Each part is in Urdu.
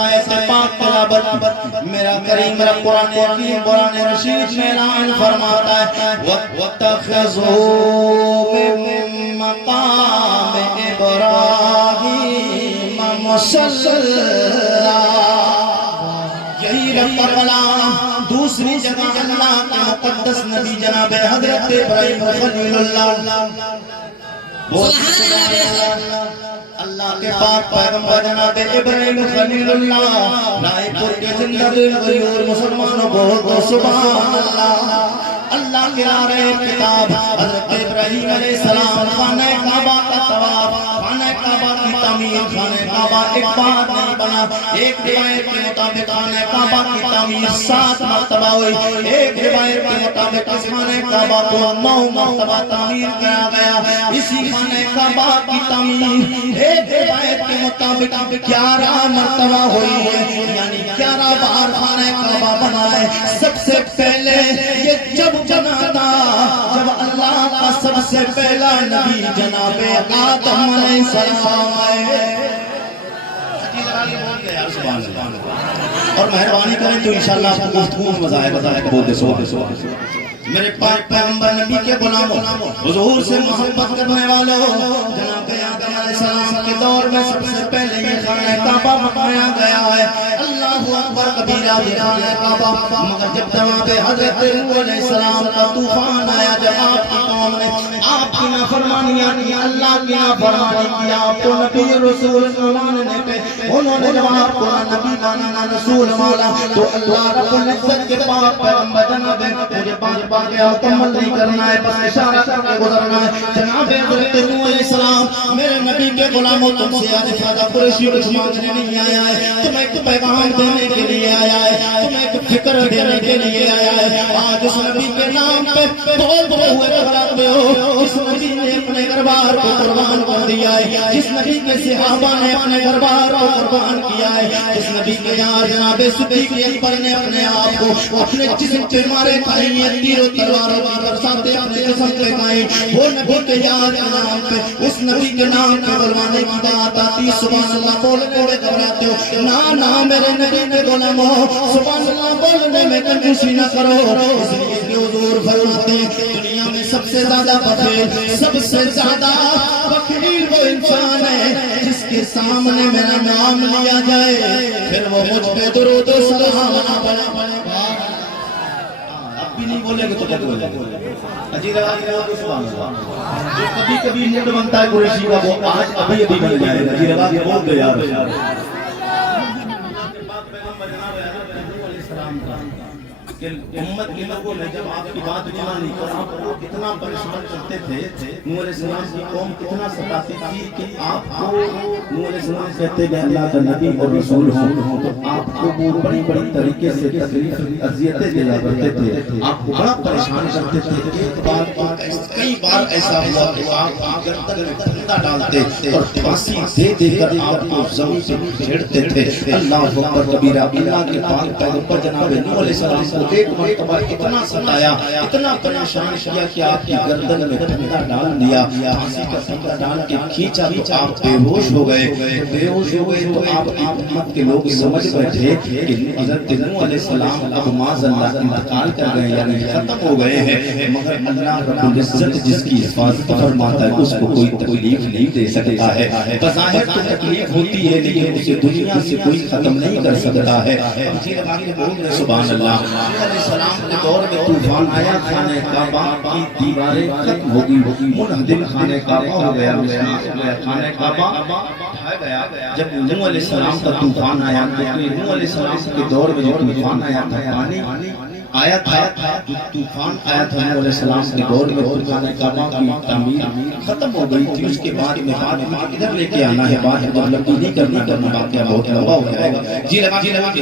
آیت پاک تلاوت میرا کریم میرا قرآن حکیم قرآن رشید میں اعلان فرماتا ہے وَاتَّخَذُوا مِن مَّقَامِ إِبْرَاهِيمَ مُصَلًّى یہی رب کا کلام دوسری جگہ اللہ کے مقدس نبی جناب حضرت ابراہیم خلیل اللہ اللہ کے پاک پیغمبر جناب ابراہیم خلیل اللہ رائے پور کے زندہ دل غیور مسلمانوں کو سبحان اللہ اللہ کے آرے کتاب حضرت ابراہیم علیہ السلام خانہ کعبہ کا طواف خانہ کعبہ کی تعمیر خانہ کعبہ ایک بار نہیں بنا ایک روایت کے مطابق خانہ کعبہ کی تعمیر 7 مرتبہ ہوئی ایک روایت کے مطابق خانہ کعبہ کو 9 مرتبہ تعمیر کیا گیا اسی خانہ کعبہ کی تعمیر ایک روایت کے مطابق 11 مرتبہ ہوئی ہے یعنی 11 بار خانہ کعبہ بنا ہے سب سے پہلے یہ جب بنا تھا جب اللہ کا سب سے پہلا نبی جناب آدم علیہ السلام آئے اور مہربانی کریں تو انشاءاللہ آپ کو گفتگو میں مزہ آئے بول دے سو میرے پاک پیغمبر نبی کے غلاموں حضور سے محبت کرنے والوں جناب آدم علیہ السلام کے دور میں سب سے پہلے یہ خانہ کعبہ بنایا گیا ہے اللہ اکبر کبیرہ خانہ کعبہ مگر جب جناب حضرت نوح علیہ السلام کا طوفان آیا جب آپ کی قوم نے آپ کی نافرمانیاں کی اللہ کی نافرمانی کی آپ کو نبی رسول ماننے پہ انہوں نے جب آپ کو نبی مانا رسول مانا تو اللہ رب العزت کے پاک پیغمبر جناب مجھے بات باقیہ مکمل نہیں کرنا ہے بس اشارہ کر کے گزرنا ہے جناب حضرت نوح علیہ السلام میرے نبی کے غلاموں تم سے آج فادہ قریشی کچھ مانگنے نہیں آیا ہے تمہیں ایک پیغام دینے کے لیے آیا ہے تمہیں ایک فکر دینے کے لیے آیا ہے آج اس نبی کے نام پہ بولتے ہوئے گھبراتے ہو اس نبی نے اپنے گھربار کو قربان کر دیا ہے جس نبی کے صحابہ نے اپنے گھربار کو قربان کیا ہے جس نبی کے یار جناب صدیق اکبر نے اپنے آپ کو اپنے جسم پہ مارے کھائی تیر و تلواروں کی برساتیں اپنے جسم پہ کھائیں وہ نبی کے یار کے نام پہ اس نبی کے نام پہ قربانے کی بات آتی سبحان اللہ بولنے میں گھبراتے ہو نا میرے نبی کے غلاموں سبحان اللہ بولنے میں کنجوسی نہ کرو اس لیے کہ حضور فرماتے ہیں دنیا میں سب سے زیادہ بخیل سب سے زیادہ بخیل وہ انسان ہے جس کے سامنے میرا نام لیا جائے پھر وہ مجھ پہ درود و سلام نہ پڑے اب بھی نہیں بولے گے تو کیا بولے عجیب آواز ہے سبحان اللہ جو کبھی کبھی موڈ بنتا ہے قریشی کا وہ آج ابھی بن جائے گا عجیب آواز بول دے یار کہ امت کے لوگوں نے جب آپ کی بات نہیں مانی اور آپ کو اتنا پریشان کرتے تھے نوح علیہ السلام کی قوم کتنا ستاتی تھی کہ آپ کو نوح علیہ السلام کہتے ہیں اللہ کا نبی اور رسول ہوں تو آپ کو وہ بڑی بڑی طریقے سے تکلیف اذیتیں دیا کرتے تھے آپ کو بڑا پریشان کرتے تھے کئی بار ایسا ہوا کہ آپ گردن میں پھندا ڈالتے اور پھانسی دے دے کر آپ کو زمین سے چھیڑتے تھے اللہ اکبر کبیرہ اللہ کے پاک پیغمبر جناب نوح علیہ السلام کو ایک مرتبہ اتنا ستایا اتنا پریشان کیا کہ آپ کی گردن میں پھندا ڈال دیا پھانسی کا پھندا ڈال کے کھینچا تو آپ بے ہوش ہو گئے تو آپ امت کے لوگ سمجھ بیٹھے کہ حضرت نوح علیہ السلام اب معاذ اللہ انتقال کر گئے یعنی ختم ہو گئے ہیں مگر اللہ رب العزت جس کی حفاظت فرماتا ہے اس کو کوئی تکلیف نہیں دے سکتا ہے بظاہر تو تکلیف ہوتی ہے لیکن اسے دنیا سے کوئی ختم نہیں کر سکتا ہے سبحان اللہ علیہ السلام کے دور میں طوفان آیا خانہ کعبہ کی دیواریں ختم ہو گئی منہدم خانہ کعبہ ہو گیا خانہ کعبہ ڈھا گیا جب نوح علیہ السلام کا طوفان آیا تو نوح علیہ السلام کے دور میں جو طوفان آیا تھا پانی آیا تھا طوفان آیا تھا نوح علیہ السلام کے دور میں خانہ کعبہ کی تعمیر ختم ہو گئی تھی اس کے بعد میں ادھر لے کے آنا ہے بات جب لمبی نہیں کرنا واقعہ بہت لمبا ہو جائے گا جی لگا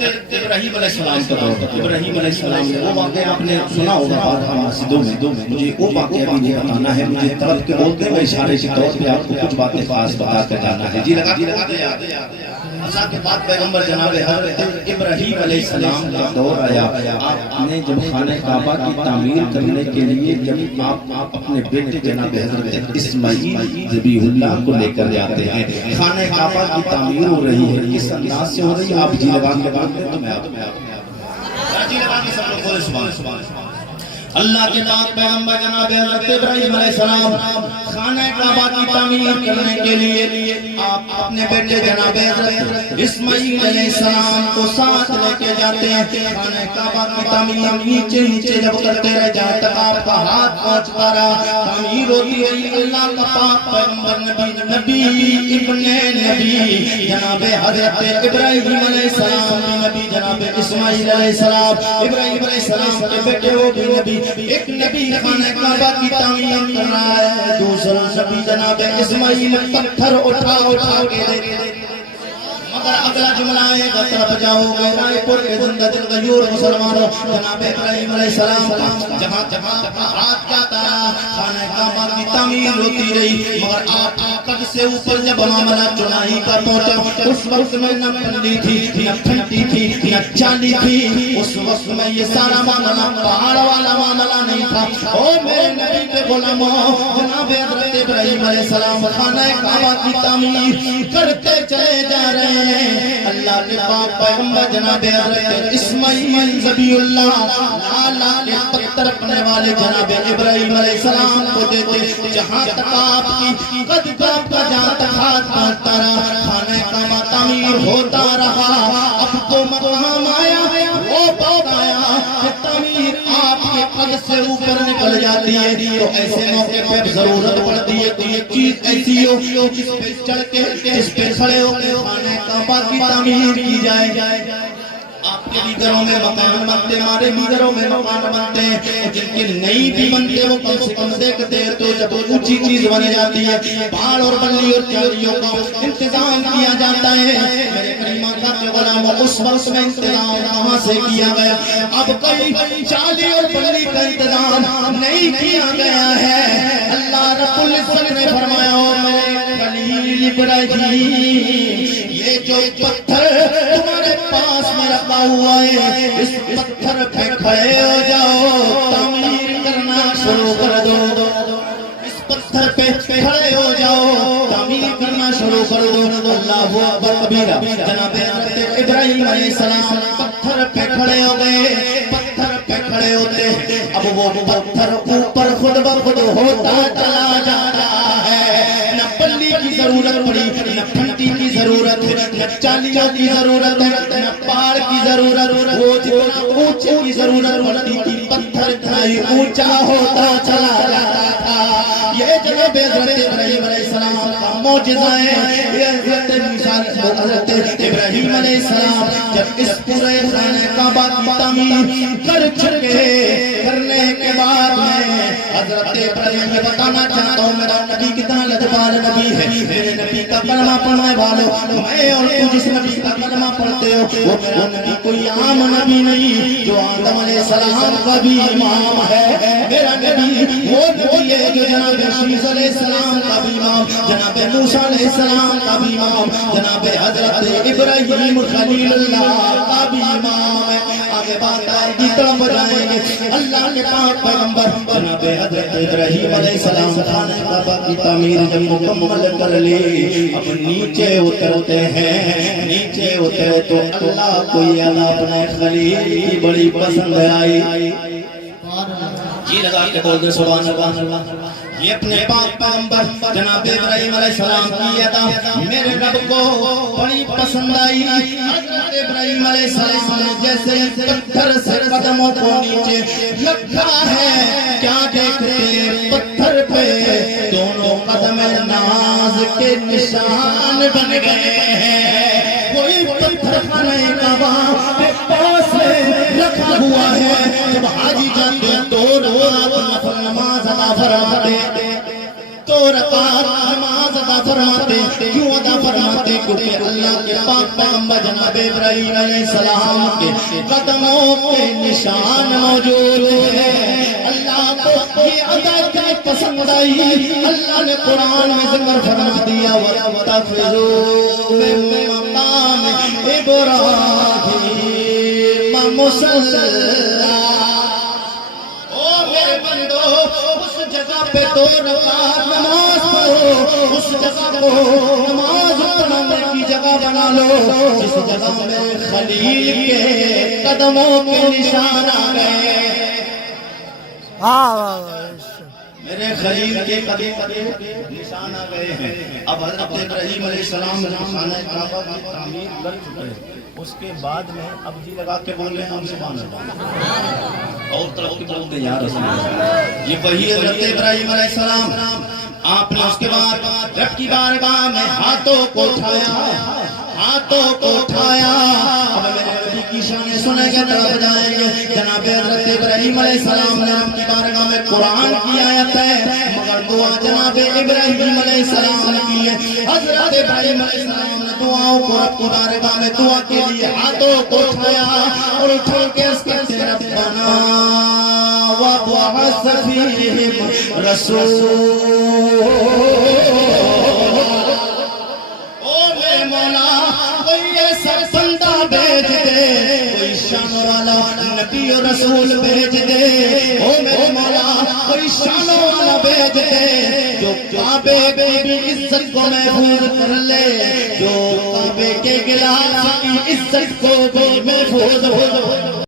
حضرت ابراہیم علیہ السلام کا دور، ابراہیم علیہ السلام وہ واقعہ آپ نے سنا ہوگا بارہا مسجدوں میں، مجھے وہ واقعہ بھی نہیں بتانا ہے، مجھے طرف کے بولتے ہیں میں اشارے کے طور پہ آپ کو کچھ باتیں خاص بتا کے جانا ہے. جی لگا اللہ کے بعد پیغمبر جناب حضرت ابراہیم علیہ السلام کا دور آیا. آپ نے جب خانہ کعبہ کی تعمیر کرنے کے لیے جب آپ اپنے بیٹے جناب حضرت اسماعیل ذبیح اللہ کو لے کر جاتے ہیں، خانہ کعبہ کی تعمیر ہو رہی ہے، کس انداز سے ہو رہی ہے آپ جی لگا کے بات کریں تو میں آپ جی لگا کے سب لوگ بولے سبحان اللہ کے بعد پیغمبر جناب حضرت ابراہیم علیہ السلام خانہ کعبہ کی تعمیر کرنے کے لیے آپ اپنے بیٹے جناب حضرت اسماعیل علیہ السلام کو ساتھ لے کے جاتے ہیں. خانہ کعبہ کی تعمیر نیچے جب کرتے رہ جہاں تک آپ کا ہاتھ پہنچتا رہا تعمیر ہوتی رہی. اللہ کا پاک پیغمبر نبی ابن نبی جناب حضرت ابراہیم علیہ السلام نبی جناب اسماعیل علیہ السلام ابراہیم علیہ السلام کے بیٹے وہ بھی نبی. ایک نبی خانہ کعبہ کی تعمیر کر رہا ہے، دوسرا نبی جناب اسماعیل پتھر اٹھا کے دے. مگر اگلا جملہ ہے طرف جاؤ گے رائے پور کے زندہ دل غیور مسلمانوں جناب ابراہیم علیہ السلام کا جہاں ہاتھ جاتا خانہ کعبہ کی تعمیر ہوتی رہی. مگر آپ قد سے اوپر جب معاملہ چنائی کا پہنچا اس وقت میں نہ پنڈی تھی نہ پھنٹی تھی نہ چالی تھی. اس وقت میں یہ سارا معاملہ پہاڑ والا معاملہ نہیں تھا. او میرے نبی کے غلاموں جناب حضرت ابراہیم علیہ السلام خانہ کعبہ کی تعمیر کرتے چلے جا رہے ہیں. اللہ کے پاک پیغمبر جناب حضرت اسماعیل ذبیح اللہ لالا کے پتھر رکھنے والے جناب ابراہیم علیہ السلام کو دیتے. جہاں تک آپ کی قد کا جہاں تک ہاتھ پہنچتا رہا خانہ کعبہ تعمیر ہوتا رہا. اب تو مقام آیا وہ وقت آیا کہ تعمیر آپ کے قد سے اوپر نکل جاتی ہے. تو ایسے موقع پہ ضرورت پڑتی ہے کہ یہ چیز ایسی ہو جس پہ چڑھ کے جس پہ کھڑے ہو کے خانہ کعبہ کی تعمیر کی جائے. آپ کے بھی گھروں میں مکان بنتے ہمارے بھی گھروں میں مکان بنتے ہیں جن کے نہیں بھی بنتے وہ کم سے کم دیکھتے ہیں تو جب اونچی چیز بن جاتی ہے پہاڑ اور بلی اور چالیوں کا انتظام کیا جاتا ہے. میرے کریم اللہ کے غلاموں اس وقت میں انتظام کہاں سے کیا گیا؟ اب کوئی چالی اور بلی کا انتظام نہیں کیا گیا ہے. اللہ رب العزت نے فرمایا او میرے خلیل ابراہیم یہ جو پتھر تمہارے پاس میں رکھا ہوا ہے اس پتھر پہ کھڑے ہو جاؤ تعمیر کرنا شروع کر دو. اس پتھر پہ کھڑے ہو جاؤ تعمیر کرنا شروع کر دو. اللہ اکبر کبیرہ. جناب حضرت ابراہیم علیہ السلام پتھر پہ کھڑے ہو گئے. پتھر پہ کھڑے ہوتے اب وہ پتھر اوپر خود بخود ہوتا چلا جا رہا ہے. نہ پلی کی ضرورت پڑی نہ پھنٹی کی ضرورت نہ چالیوں کی ضرورت نہ پہاڑ کی ضرورت. وہ جتنا اونچے کی ضرورت پڑتی تھی پتھر اتنا ہی اونچا ہوتا چلا جاتا تھا. یہ جناب حضرت ابراہیم علیہ السلام کا معجزہ ہے. یہ حضرت ابراہیم علیہ السلام جب اس پورے خانہ کعبہ کی تعمیر کر چکے کرنے کے بعد میں حضرت ابراہیم میں بتانا چاہتا ہوں میرا نبی کتنا لجپال نبی ہے. میرے نبی کا کلمہ پڑھنے والوں میں اور تو جس نبی کا کلمہ پڑھتے ہو وہ میرا نبی کوئی عام نبی نہیں جو آدم علیہ السلام کا بھی امام ہے. میرا نبی وہ نبی ہے جو جناب عیسی علیہ السلام کا بھی امام جناب موسیٰ علیہ السلام کا بھی امام جناب حضرت ابراہیم خلیل اللہ کا بھی امام ہے. آگے بات آئے گی طرف جائیں گے. اللہ کے پاک پیغمبر جناب حضرت ابراہیم علیہ السلام خانہ کعبہ کی تعمیر جب مکمل کر لی اب نیچے اترتے ہیں. نیچے اترے تو اللہ کو یہ اپنے خلیل کی بڑی پسند آئی. جی لگا کے بول دے سبحان اللہ. یہ اپنے پاک پیغمبر جناب ابراہیم علیہ السلام کی ادا میرے رب کو بڑی پسند آئی. حضرت ابراہیم علیہ السلام نے جیسے پتھر سے قدموں کو نیچے رکھا ہے کیا دیکھتے پتھر پہ دونوں قدم ناز کے نشان بن گئے ہیں. کوئی پتھر خانہ کعبہ کے پاس رکھا ہوا ہے. جب حاجی جاتے ہیں دو رکعت نفل نماز ادا فرماتے دو رکعت نماز ادا فرماتے ہیں؟ کیوں ادا فرماتے ہیں؟ کیونکہ اللہ کے پاک پیغمبر جناب ابراہیم علیہ السلام کے قدموں پہ نشان موجود ہے۔ اللہ کو یہ ادا اتنی پسند آئی، اللہ نے قرآن میں ذکر فرما دیا وَاتَّخِذُوا مِن مَّقَامِ إِبْرَاهِيمَ مُصَلًّى۔ او میرے بندو، اس جگہ پہ دو رکعت نماز پڑھو، اس جگہ کو نماز پڑھنے کی جگہ بنا لو جس جگہ میں خلیل کے قدموں کے نشان آ گئے۔ میرے خلیل کے قدموں کے نشان آ گئے ہیں۔ اب حضرت ابراہیم علیہ السلام خانہ کعبہ کی تعمیر کر چکے ہیں، اس کے بعد میں اب جی لگا کے بول رہے ہیں ہم سبحان اللہ، اور طرف بولتے ہیں یا رسول اللہ۔ یہ وہی حضرت ابراہیم علیہ السلام، آپ نے اس کے بعد رب کی بارگاہ میں ہاتھوں کو اٹھایا، ہاتھوں کو اٹھایا۔ اب میرے نبی کی شان سنے گے طرف جائیں گے۔ جناب حضرت ابراہیم علیہ السلام نے رب کی بارگاہ میں قرآن کی آیت ہے، مگر دعا جناب ابراہیم علیہ السلام نے کی ہے۔ حضرت ابراہیم علیہ السلام نے دعاؤں کو رب کی بارگاہ میں دعا کے لیے ہاتھوں کو اٹھایا اور اٹھا کے اس کے ربنا وَابْعَثْ فِيهِمْ رَسُولًا۔ او میرے مولا، کوئی ایسا بندہ بھیج دے، کوئی شان والا نبی و رسول بھیج دے۔ او میرے مولا، کوئی شان والا بھیج دے جو کعبے کی عزت کو محفوظ کر لے، جو کعبے کے غلاف کی عزت کو بھی محفوظ ہو۔